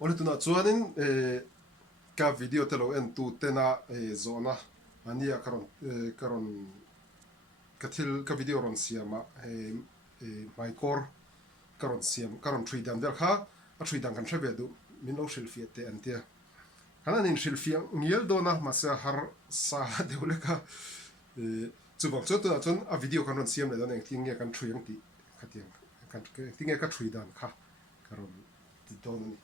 Ole tuna chuanin ka video te lo en tu tena zona ania karon kathil ka video ron siama mai kor karon siam karon three dan vel kha a three dan kan thebe du min lo shilfi te antia hanan in shilfi ngiel dona masa har sa deule ka chubang chu tu chun a video kan ron siam le don eng ting nge kan three ang ti khatiang kan ting nge ka three dan kha karon ti don ni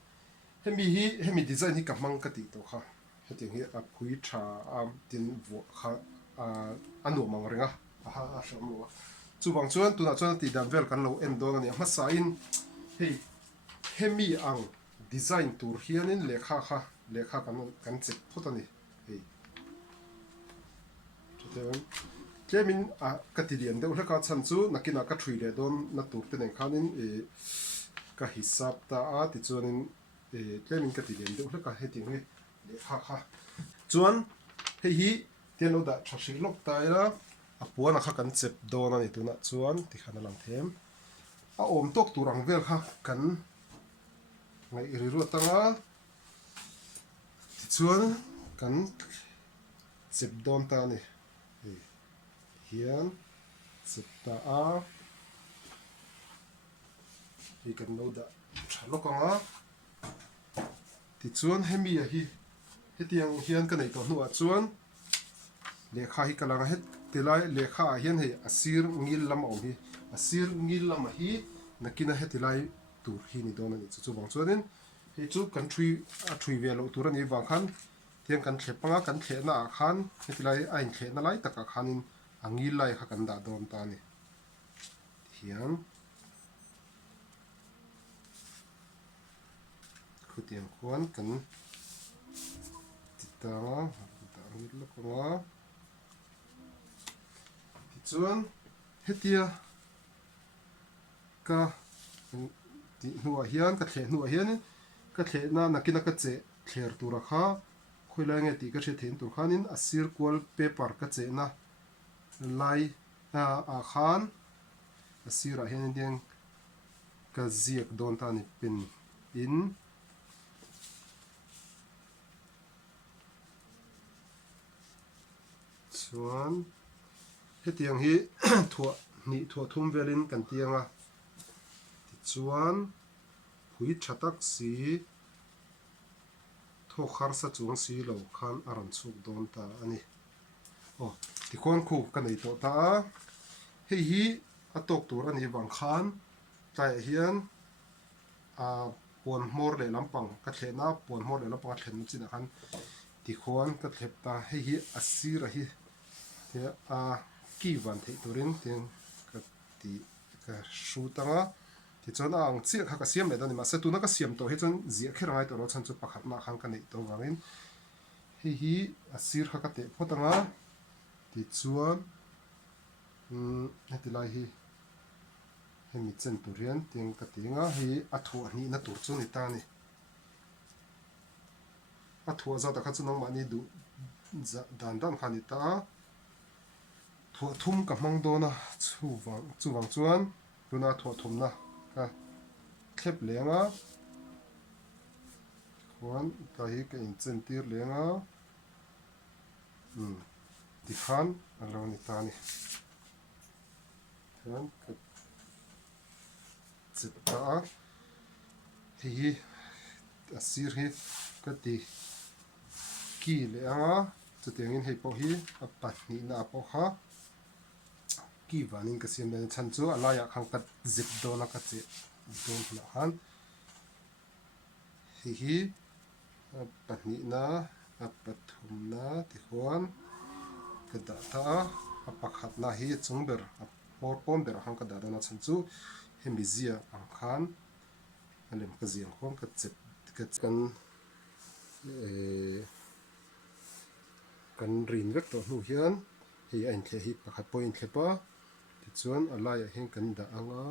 hemi design hi ka mang ka ti to kha heti hi a phui tha a tin vo kha a anu mang renga a ha a sham lo chu bang chuan tuna chuan ti dan vel kan lo en do ani ma sa in hei hemi ang design tur hianin lekha kan chep phot ani hei chuan tlemin a ka ti lian de ulaka chan chu nakina ka thui le don na tur te nen khanin ka hisab ta a ti chuanin tlemin ka ti lian de ulaka heting he lekha chuan hei hi tian lo da thashing lok ta ira a puan a kha kan chep don ani tuna chuan ti khana lang them a om tok turang vel kha kan ngai ri ru tanga ti chuan kan chep don ta ni hian chep ta a hi kan lo da thalok anga ti chuan hemi a hi hetiang hian ka nei to hnuah chuan lekha hi kalanga het tilai lekha hian hei asir ngil lam om hi asir ngil lam hi nakina hetilai tur hi ni don ani chu bang chuanin hei chu kan three velo tur ani wang khan tiang kan thlepanga kan thlena a khan hetilai ain thlena lai taka khanin angil lai kha kan da don ta ni hian khutiang khuan kan titanga angil lokanga chuan hetia ka ti hnuah hian ka thle hnuah hian ka thlena nakina ka che thler tur kha khoilai nge ti ka the thein tur khanin a sir kual paper ka che na lai a khan a sirah hian diang ka ziak don ta ni pen in chuan hetiang hi thua thum velin kan tianga ti chuan phui thatak si tho khar sa chuang si lo khan aran chuk don ta ani ti khon khu ka nei to ta hei hi atok tur ani wang khan tlai hian a pon hmor le lampang ka thlena pon hmor le lampang a thlen china khan ti khon ka thlep ta hei hi asira hi a ki van thei turin tin ka ti ka shu tanga ti chuan ang chi kha ka siam le dani ma se tu na ka siam to hi chuan zia kherangai to ro chan chu pakhat na khang ka nei to wangin hi asir kha ka te photanga ti chuan hetilai hi hemi chen turian ting ka tinga hi a thu ni na tur chu ni ta ni a thu za ta kha chu nang ma ni du dan khani ta thua thum ka mang do na chuwang chuan runa thua thum na ka thlep lenga khuan ta hi ka in chen tir lenga ti khan alo ni ta ni khan ka chita hi asir hi ka ti ki lenga chutiangin hei po hi a pahnih na po kha ki vanin ka siam den chan chu alaya khang kat zip dona ka che don na han hi pahnih na a pathum na ti khuan ka da ta a pakhat na hi chungber a por pom ber hang ka da dona chan chu hemi zia ang khan alem ka ziang khom ka chep ka kan kan rin vek to hnu hian hei a in thle hi pakhat po in thlepa ti chuan a laiah hian kan da anga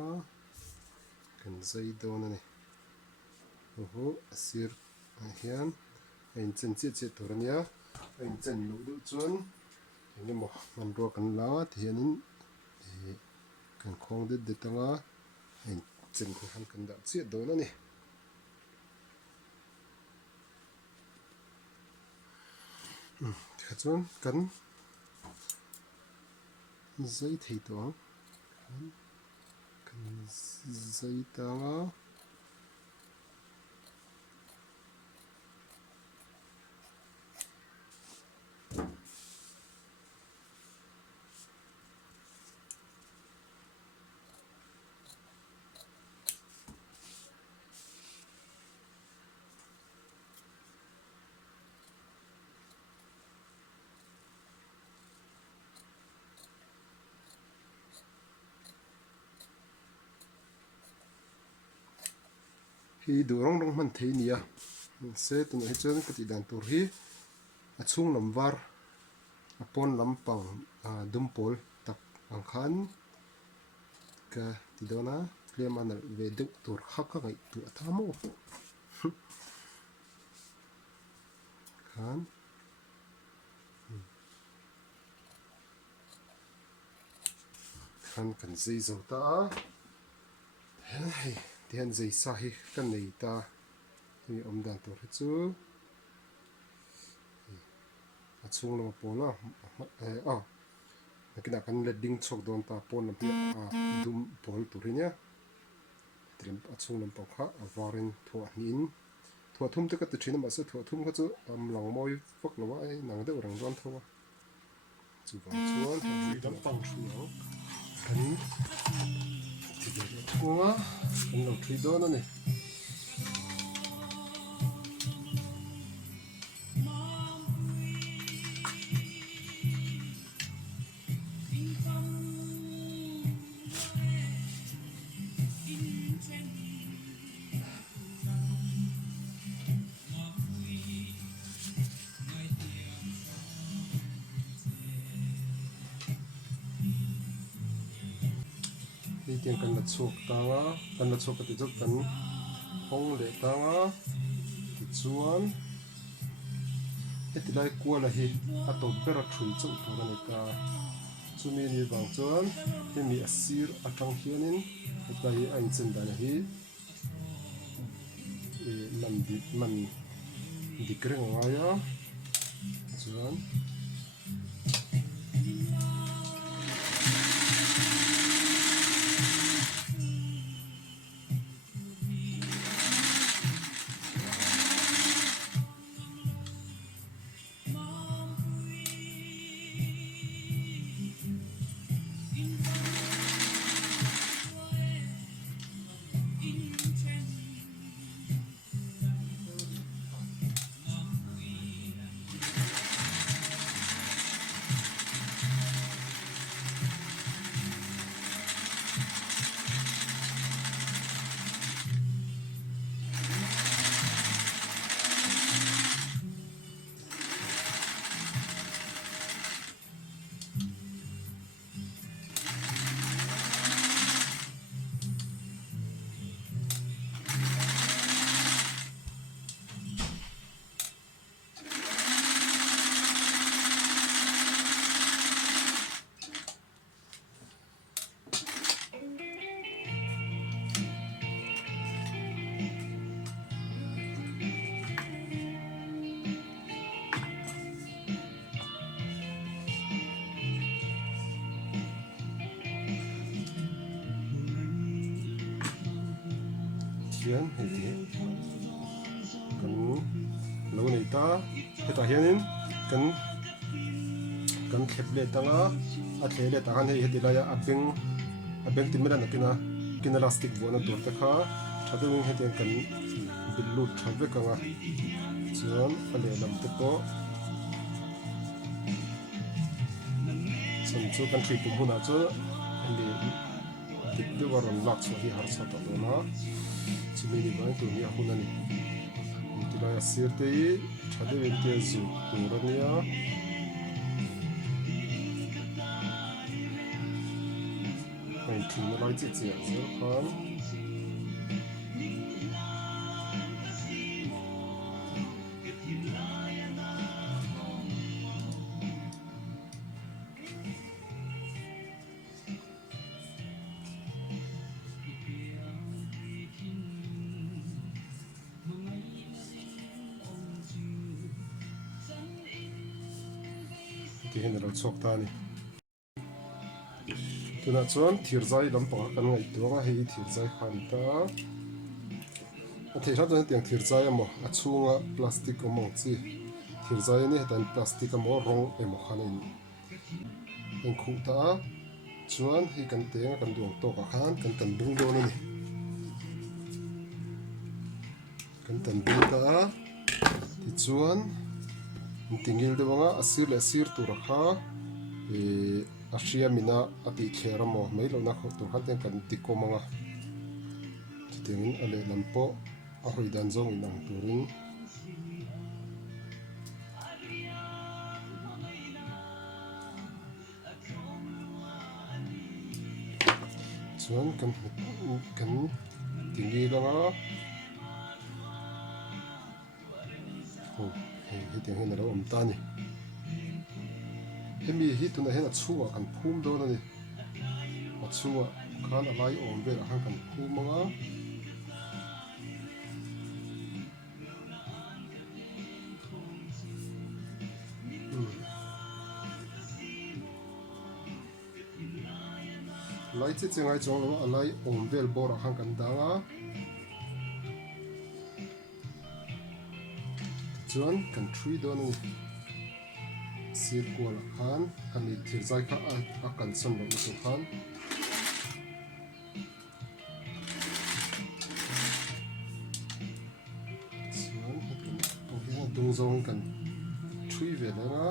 kan zai dawn ani a sir hian a in chen che tur ania a in chen lu du chuan engemaw hmanrua kan la ti hianin kan khawng det anga a in chen kho han kan da chiat dawn ani khá chuan kan zai thei to kan zai tanga hi du rong rong man thei nia se tun hi chuan ka ti dan tur hi a chung lam var a pon lampang dum pawl tak ang khan ka ti dona tlem an ve deuh tur kha ka ngai tu athamo khan kan zai zo ta hei tian zai sa hi kan nei ta hi om dan tur hi chu a chung lam pawla nakina kan le ding chok don ta pon lam pi dum pawl tur hi nia trim a chung lam pawh kha a varin thua nin thua thum te ka ti thina ma se thua thum kha chu am lang moi vak lawa ai nang deuh rang ron thawa chu wang chuan dam pang thu lo kan ti de thunga kan lo thui don ani hi tiang kan la chuk tanga kan la chuk ti chu kan hong le tanga ti chuan heti lai kuala hi a to bera thui chu tur ani ta chumi ni bang chuan hemi a sir atang hianin hetlai a inchen dan hi man dikreng anga ya chuan hian hei kan lo nei ta heta hianin kan thep le tanga a tle le ta han hei heti lai a beng tin mera nakina kin elastic bona tur ta kha thadung heti kan billu thave kanga chuan a le lam te to chu kan thri pum huna chu ani dik de waron lak chu hi har sa ta na chumi ni bang tu ni a hun ani ti lai a sir te thade ven te zu tur ania mai thi na lai chi chi zo khan ti hin ral chok ta ni tuna chuan thirzai lampang kan ngai tuanga hei thirzai khan ta a thei hran chuan tiang thirzai emaw a chhunga plastic awmang chi thirzai ni hetan plastic emaw rawng emaw khan in khuh ta chuan hei kan tenga kan duang tawkah khan kan tan bung dawn ani kan tan bung ta ti chuan tingil dewanga a sir le sir tur kha a hriamina a tih thler emaw meilo na kho tur khan ten kan ti komanga tiangin a lehlam pawh a hoidan zawng in ang turin chuan kan tingil anga hei tiang hen alo awm ta ni hemi hi tuna hen a chhungah kan phum dawn ani a chhungah khan a lai awm velah khan kan phum anga lai chi chengai chong lo a lai awm vel borah khan kan danga chuan kan thrui dawn ani sir kual khan kan ni thirzai kha a kan sam lo chu khan chuan kan dung zong kan thrui ve langa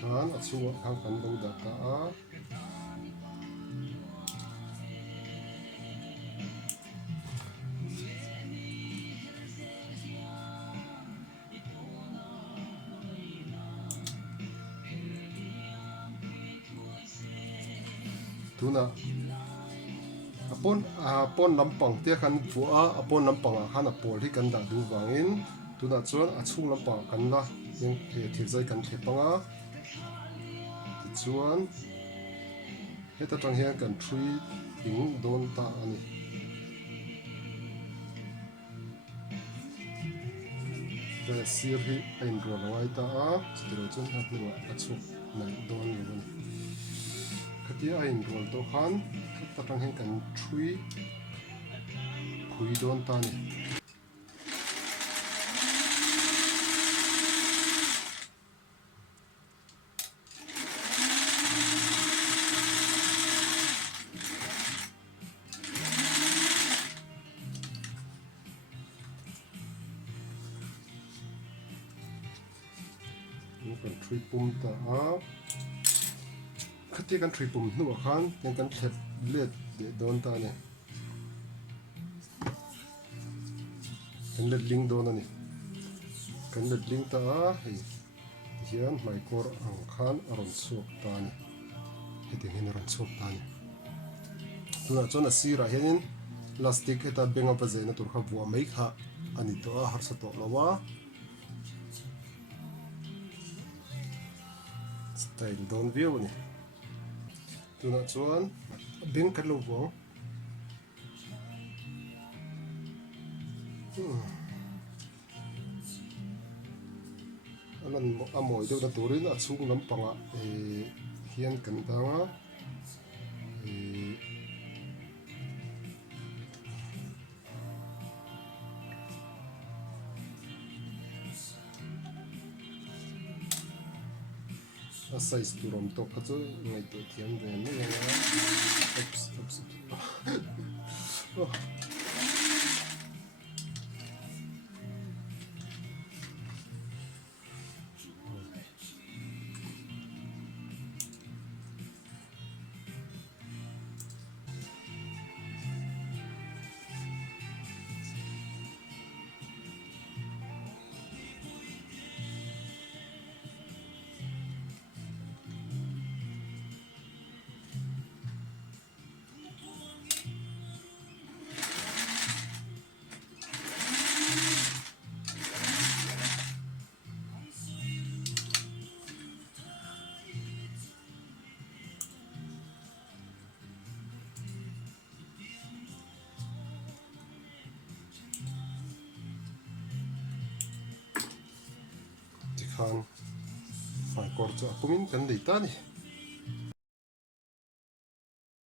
khan a chhungah khan kan lo dah ta a tuna apon lampang te kan vua apon lampang khan a pawl hi kan dah du wangin tuna chuan a chhung lampang kan la yang thirzai kan thlepanga chuan heta tang hian kan thrui ing dawn ta ani the sir hi a in ro lawai ta a chutilo chuan a hnungah a chhuk nai dawn lo ani khatia a in rol to khan heta tang hian kan thrui phui dawn ta ni kan thrui pum ta a khatia kan thrui pum hnuah khan kan thlep let de dawn ta ni kan let ling dawn ani kan let ling ta a hei hian hmaikawr ang khan a rawn chhuak ta ni hetiang hin a rawn chhuak ta ni tuna chuan a sirah hianin plastic heta benga pazena tur kha vua mai kha ani to a harsa tawh lawa style dawn view ni tuna chuan beng kan lo vawng alan a mawi deuh na turin a chhung lampangah hian kan danga a size turam to kha chu ngai te thiam ve ni anga oops khan mai kor cha tumin kan dei ta ni